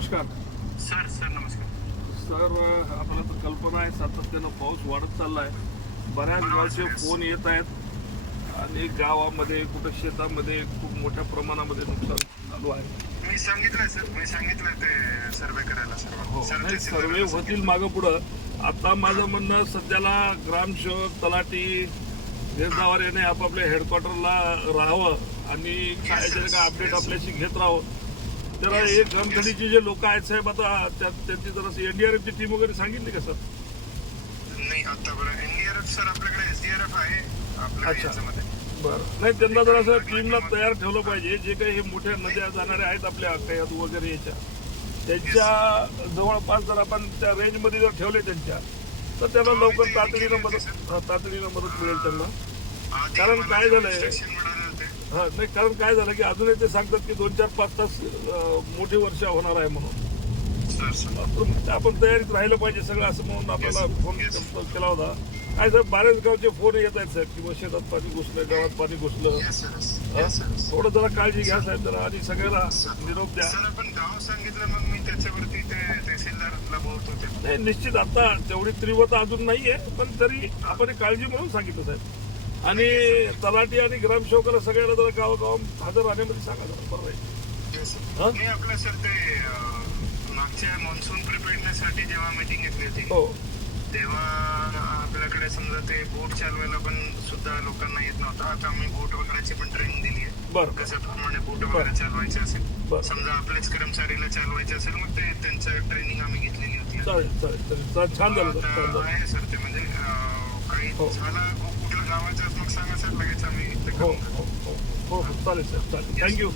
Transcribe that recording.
नमस्कार. Sir sir नमस्कार. Sir आपल्याला तर कल्पना आहे सातत्यानं पाऊस वाढत चालला आहे बऱ्याच गावचे फोन येत आहेत. आणि गावामध्ये कुठं शेतामध्ये खूप मोठ्या प्रमाणामध्ये नुकसान चालू आहे. मी सांगितलंय सर. मी सांगितलंय ते सर्वे करायला हो. सर नाही सर्वे होतील मागं पुढं. आता माझं म्हणणं सध्याला ग्रामसेवक तलाठी याने आपापल्या हेडक्वार्टरला राहावं आणि काय जर का अपडेट आपल्याशी घेत राहावं. तर हे ग्रामखडीचे जे लोक आहेत साहेब आता त्या- त्यांची जरा एनडीआरएफची टीम वगैरे सांगितली का सर? नाही आता बरं. एनडीआरएफ सर आपल्याकडे एसडीआरएफ आहे. आपल्या बरं. नाही त्यांना जर असं टीमला तयार ठेवलं पाहिजे. जे काही हे मोठ्या नद्या जाणाऱ्या आहेत आपल्या कयात वगैरे याच्या. त्यांच्या जवळपास जर आपण त्या रेंजमध्ये जर ठेवले त्यांच्या तर त्यांना लवकर तातडीनं मदत हा, तातडीनं मदत मिळेल त्यांना. कारण काय झालंय? हा नाही कारण काय झालं की अजूनही ते सांगतात की दोन चार पाच तास मोठी वर्षा होणार आहे म्हणून. Sir sir. आपण तयारीत राहिलं पाहिजे सगळं असं म्हणून आपल्याला फोन केला होता. काय साहेब बऱ्याच गावचे फोन येत आहेत साहेब किंवा शेतात पाणी घुसलं गावात पाणी घुसलं. सर सर थोडं जरा काळजी घ्या साहेब जरा आणि सगळ्याला निरोप द्या. सर आपण गाव सांगितलं मग मी त्याच्यावरती ते तहसीलदारला बोलत होते. नाही निश्चित आता तेवढी तीव्रता अजून नाहीये पण तरी आपण काळजी म्हणून सांगितलं साहेब. आणि तलाठी आणि ग्रामसेवकाला सगळ्याला जरा गावागाव हजर राहण्यामध्ये सांगा जरा बरं राहील मी आपलं सर ते मागच्या मान्सून प्रिपेअरनेससाठी जेव्हा मीटिंग घेतली होती हो. तेव्हा आपल्याकडे समजा ते बोट चालवायला पण सुद्धा लोकांना येत नव्हतं. आता आम्ही बोट वगैरेची पण ट्रेनिंग दिली आहे बरं. कशा प्रमाणे बोट वगैरे चालवायचे असेल. समजा आपल्याच कर्मचारीला चालवायचे असेल मग ते त्यांचं ट्रेनिंग आम्ही घेतलेली होती. चालेल चालेल छान झालं आहे सर ते म्हणजे काही हो. झाला कुठलं गावाचं Thank you.